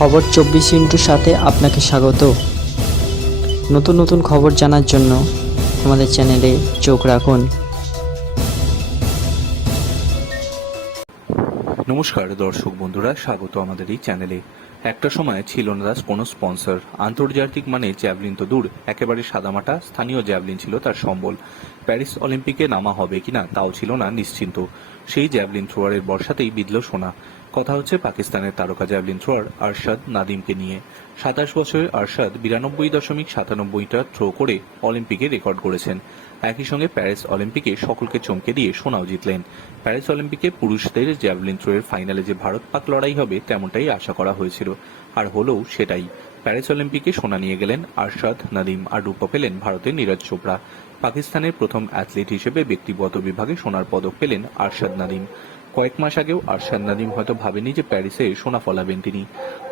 খবর চব্বিশ ইন্টুর সাথে আপনাকে স্বাগত। নতুন নতুন খবর জানার জন্য আমাদের চ্যানেলে চোখ রাখুন। নমস্কার দর্শক বন্ধুরা, স্বাগত আমাদের এই চ্যানেলে। একটা সময় ছিল না কোনো স্পন্সর। আন্তর্জাতিক মানে জ্যাভলিন তো দূর, একেবারে সাদামাটা স্থানীয় জ্যাভলিন ছিল তার সম্বল। প্যারিস অলিম্পিকে নামা হবে কিনা তাও ছিল না নিশ্চিন্ত। সেই জ্যাভলিন থ্রোয়ারের বর্ষাতেই বিধল সোনা। কথা হচ্ছে পাকিস্তানের তারকা জ্যাভলিন থ্রোয়ার আরশাদ নাদিমকে নিয়ে। সাতাশ বছরের আরশাদ বিরানব্বই দশমিক সাতানব্বইটা থ্রো করে অলিম্পিকে রেকর্ড করেছেন। একই সঙ্গে প্যারিস অলিম্পিকে সকলকে চমকে দিয়ে সোনাও জিতলেন। প্যারিস অলিম্পিকে পুরুষদের জ্যাভলিন থ্রোয়ের ফাইনালে যে ভারত পাক লড়াই হবে, তেমনটাই আশা করা হয়েছিল। আর হলেও সেটাই। প্যারিস অলিম্পিকে সোনা নিয়ে গেলেন আরশাদ, নাদিম আর রূপা পেলেন ভারতের নীরজ চোপড়া। পাকিস্তানের প্রথম অ্যাথলিট হিসেবে ব্যক্তিগত বিভাগে সোনার পদক পেলেন আরশাদ, নাদিম। কয়েক মাস আগেও আরশাদ নাদিম হয়তো ভাবেনি যে প্যারিসে সোনা ফলাবেন তিনি।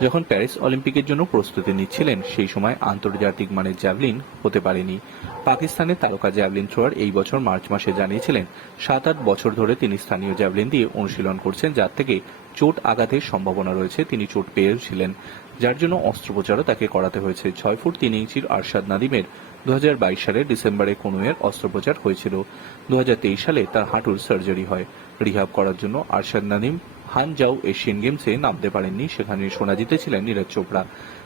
যখন প্যারিস অলিম্পিকের জন্য প্রস্তুতি নিচ্ছিলেন, সেই সময় আন্তর্জাতিক মানের জ্যাভলিন হতে পারেনি। পাকিস্তানের তারকা জ্যাভলিন থ্রোয়ার এই বছর মার্চ মাসে জানিয়েছিলেন সাত আট বছর ধরে তিনি স্থানীয় জ্যাভলিন দিয়ে অনুশীলন করছেন, যার থেকে চোট আঘাতের সম্ভাবনা রয়েছে। তিনি চোট পেয়েছিলেন যার জন্য অস্ত্রোপচারও তাকে করাতে হয়েছে। ছয় ফুট তিন ইঞ্চির আরশাদ নাদিমের দু হাজার বাইশ সালের ডিসেম্বরে কনুয়ের অস্ত্রোপচার হয়েছিল। দুহাজার তেইশ সালে তার হাঁটুর সার্জারি হয়। রিহাব করার জন্য আরশাদ নাদিম হানজাও এশিয়ান গেমসে নামতে পারেননি। সেখানে সোনা জিতেছিলেন নীরজ চোপড়া।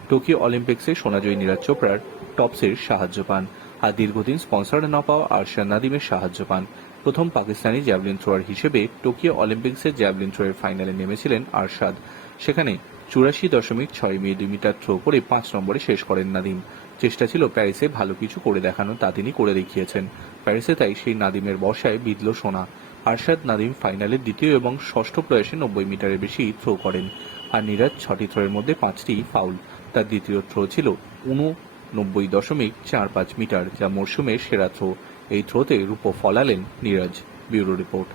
টোকিও অলিম্পিক্সে সোনাজয়ী নীরজ চোপড়ার টপসের সাহায্য পান। আর দীর্ঘদিন স্পন্সর না পাওয়া আরশাদ নাদিমের সাহায্য পান। প্রথম পাকিস্তানি জ্যাভলিন থ্রোয়ার হিসেবে টোকিও অলিম্পিক্সের জ্যাভলিন থ্রোয়ের ফাইনালে নেমেছিলেন আরশাদ। সেখানে চুরাশি দশমিক ছয় মিলিমিটার থ্রো করে পাঁচ নম্বরে শেষ করেন নাদিম। চেষ্টা ছিল প্যারিসে ভালো কিছু করে দেখানো, তা তিনি করে দেখিয়েছেন। প্যারিসে তাই সেই নাদিমের বর্ষায় বিদল সোনা। আরশাদ নাদিম ফাইনালের দ্বিতীয় এবং ষষ্ঠ প্রয়াসে নব্বই মিটারের বেশি থ্রো করেন। আর নিরাজ ছটি থ্রোয়ের মধ্যে পাঁচটি ফাউল। তার দ্বিতীয় থ্রো ছিল উননব্বই দশমিক চার পাঁচ মিটার, যা মরশুমের সেরা থ্রো। এই থ্রোতে রূপ ফলালেন নীরজ। Bureau report.